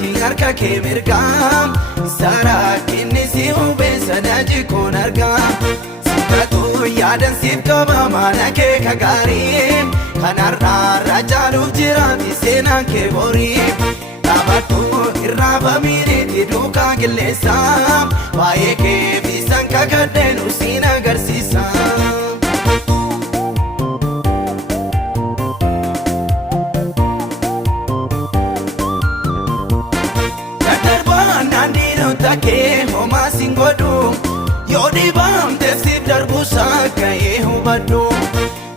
jiraati harka kee mirgaa Saraa kinni si hubeessa daji kun argaa Sikkatu yaadan siif qaba mana kee ka gaarii Kanarraa caaluuf jiraati seenaan kee borii Dhaabadhu irraa bamiiniiti duukaa qilleessa Baay'ee kee bisan kakadheenu siin agarsiisa Takee homaa siin godhu yoo dhiibamteef siif darbuusaa ga'ee hubadhu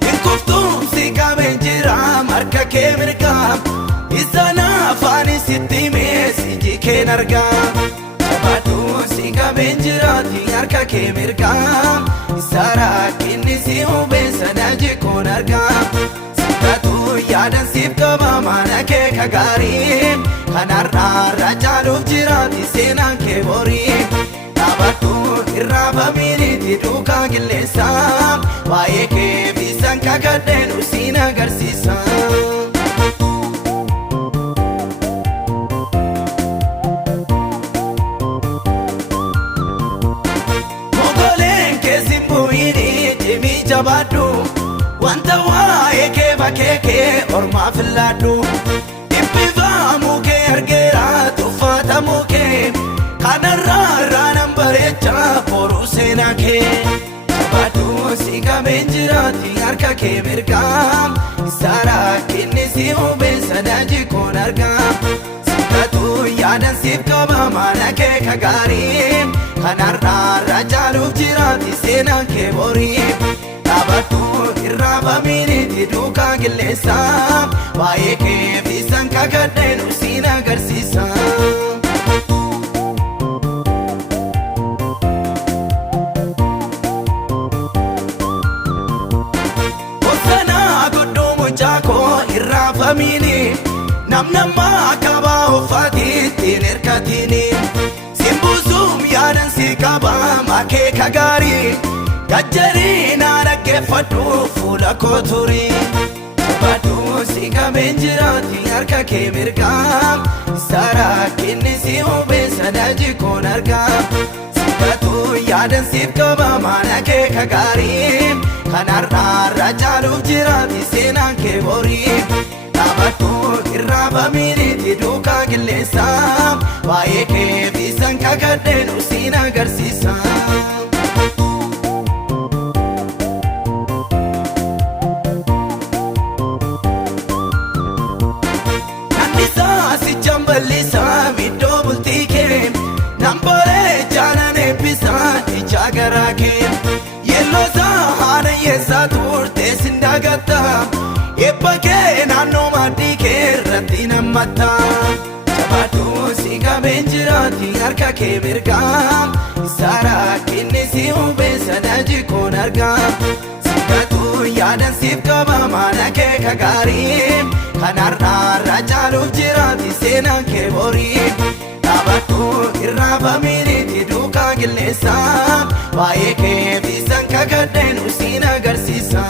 hin kuftuun si qabeen jira marka kee mirgaa isaan afaanii sitti meessi jikeen argaa jabaadhu si qabeen jiraati harka kee mirgaa Saraa kinni si hubeessa daji kun argaa Sikkatu yaadan siif qaba mana kee ka gaarii Kanarraa caaluuf jiraati seenaan kee borii Dhaabadhu irraa bamiiniiti duukaa qilleessa Baay'ee kee bisan kakadheenu siin agarsiisa Mogoleen kee siin bu'iini cimii jabaadhu Wanta waa'ee kee bakkee kee ormaa fillaadhu Ibbifaamuu kee argeera tuffatamuu kee Kanarraa raanan bareechaa boruu seenaa kee Jabaadhu si qabeen jiraati harka kee mirgaa Saraa kinni si hubeessa daji kun argaa Sikkatu yaadan siif qaba mana kee ka gaarii Kanarraa caaluuf jiraati seenaan kee borii Dhaabadhu irraa bamiiniiti duukaa qilleessa Baay'ee kee bisan kakadheenu siin agarsiisa Hosanaa guddoo mucaa koo irraa bamiini Namnammaa kabaa uffaatiittiin hirkatini Simbuusuum yaadan si qaba makee ka gaarii Gajjarii na dhaggeeffadhu fuula koo turii Jabaadhu si qabeen jiraati harka kee mirgaa Saraa kinni si hubeessa daji kun argaa Sikkatu yaadan siif qaba mana kee ka gaarii Kanarraa caaluuf jiraati seenaan kee borii Dhaabadhu irraa bamiiniiti duukaa qilleessa Baay'ee kee bisan kakadheenu siin agarsiisa Ballisaa middoo bultii kee Namboree jaanan eebbisaa ijaa garaa kee Yelloosaa haana yeessaa turtee sin dagatta Eebba kee naannoo maaddii kee irratti nammatta Jabaadhu si qabeen jiraati harka kee mirgaa Saraa kinni si hubeessa daji kun argaa Sikkatu yaadan siif qaba mana kee ka gaarii Kanarraa caaluuf jiraati seenaan kee borii Dhaabadhu irraa bamiiniiti duukaa qilleessa Baay'ee kee bisan kakadheenu siin agarsiisa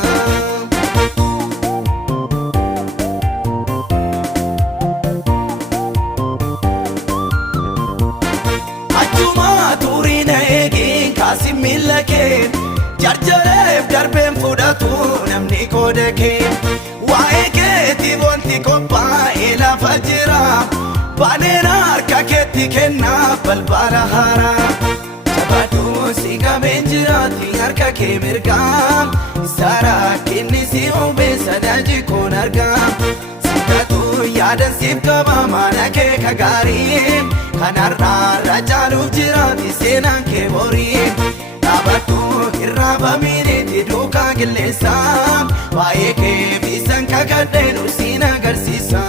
Achumaa turii na eegiin kaasi miila kee Jarjareef darbeen fudhatu namni qooda kee Waa'ee keetiif wanti qophaa'ee lafa jira Baaneen harka keetti kennaa balbala haaraa Jabaadhu si qabeen jiraati harka kee mirgaa Saraa kinni si hubeessa daji kun argaa Sikkatu yaadan siif qaba mana kee ka gaarii Kanarraa caaluuf jiraati seenaan kee borii Dhaabadhu irraa bamiiniiti duukaa qilleessa Baay'ee kee bisan kakadheenu siin agarsiisa